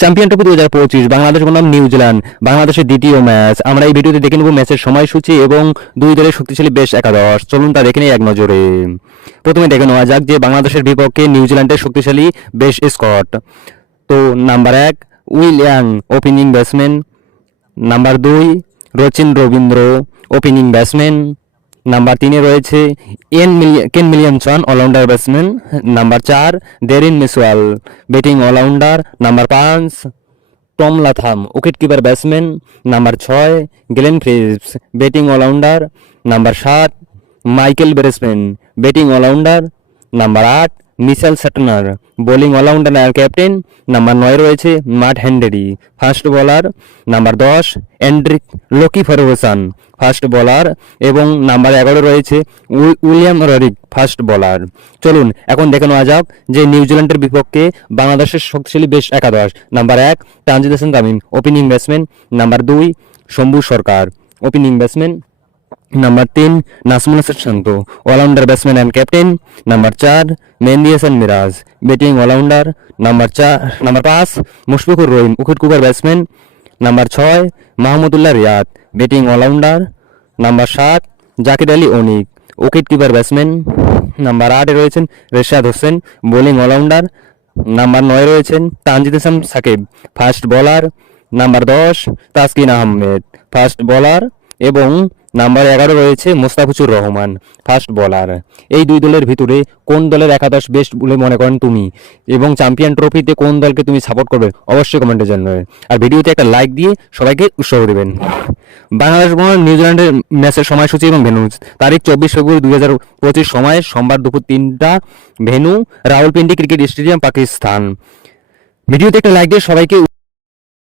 Champion trophy দু হাজার পঁচিশ বাংলাদেশ বনাম নিউজিল্যান্ড। বাংলাদেশের দ্বিতীয় ম্যাচ। আমরা এই ভিডিওতে দেখে নেব ম্যাচের সময়সূচি এবং দুই দলের শক্তিশালী বেশ একাদশ। চলুন তা দেখে নিই এক নজরে। প্রথমে দেখে নেওয়া যাক যে বাংলাদেশের বিপক্ষে নিউজিল্যান্ডের শক্তিশালী বেশ স্কট। তো নাম্বার এক উইলিয়াং ওপেনিং ব্যাটসম্যান। নাম্বার দুই, Rachin Ravindra, opening batsman. Number তিনে রয়েছে এন মিলিয়ন কেন মিলিয়ামসন অলরাউন্ডার ব্যাটসম্যান নাম্বার চার Daryl Mitchell batting allrounder number পাঁচ Tom Latham wicket keeper batsman number ছয় Glenn Phillips batting allrounder number সাত Michael batsman batting allrounder number আট Mitchell Santner bowling allrounder captain, number নয় রয়েছে Matt Henry fast bowler number দশ অ্যান্ড্রিক Lockie Ferguson fast bowler এবং number এগারো রয়েছে Will- William O'Rourke fast bowler. চলুন, এখন দেখে নেওয়া যাক যে নিউজিল্যান্ডের বিপক্ষে বাংলাদেশের শক্তিশালী বেশ একাদশ। নাম্বার এক Hasan Tamim, opening batsman. Number দুই, Shambhu Sarkar. Opening batsman number তিন Najmul Hasan Shanto allrounder batsman and captain number চার, Mehedi Hasan Miraz batting allrounder number চার নাম্বার পাঁচ, Mushfiqur Rahim wicket keeper batsman number ছয়, Mahmudullah Riyad batting allrounder number সাত, Jaker Ali Anik wicket keeper batsman number আটে রয়েছেন Rishad Hossain bowling allrounder number নয় রয়েছেন Tanzid Hasan Sakib fast bowler number দশ, Taskin Ahmed fast bowler এবং number এগারো রয়েছে মোস্তাফিজুর রহমান ফার্স্ট বোলার এই দুই দলের ভিতরে কোন দলের একাদশ বেস্ট বলে মনে করেন তুমি? এবং চ্যাম্পিয়ন ট্রফিতে কোন দলকে তুমি সাপোর্ট করবে? অবশ্যই কমেন্টে জানাবে। আর ভিডিওতে একটা লাইক দিয়ে সবাইকে উৎসাহ দেবেন। বাংলাদেশ বনাম নিউজিল্যান্ডের ম্যাচের সময়সূচি এবং ভেন্যু। তারিখ চব্বিশ ফেব্রুয়ারি দুই হাজার পঁচিশ সময় সোমবার দুপুর তিনটা venue, Rawalpindi cricket stadium, Pakistan. ভিডিওতে একটা লাইক দিয়ে সবাইকে